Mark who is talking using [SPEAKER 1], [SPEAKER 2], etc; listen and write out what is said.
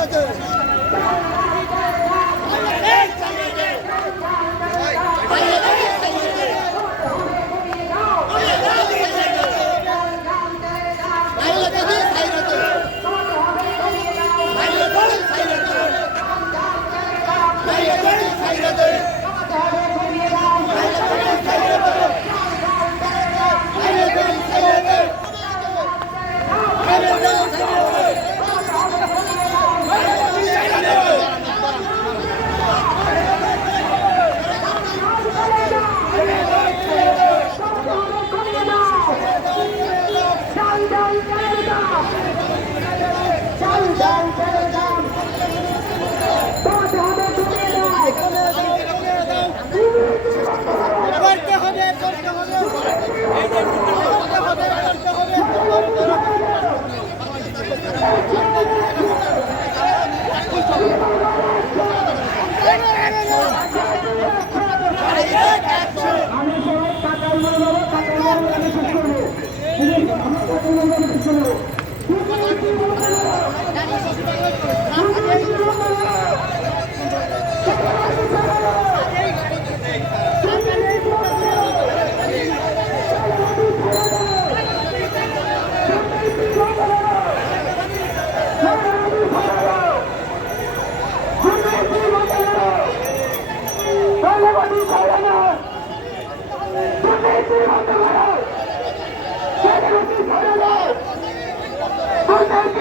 [SPEAKER 1] করতে
[SPEAKER 2] আমার টাকার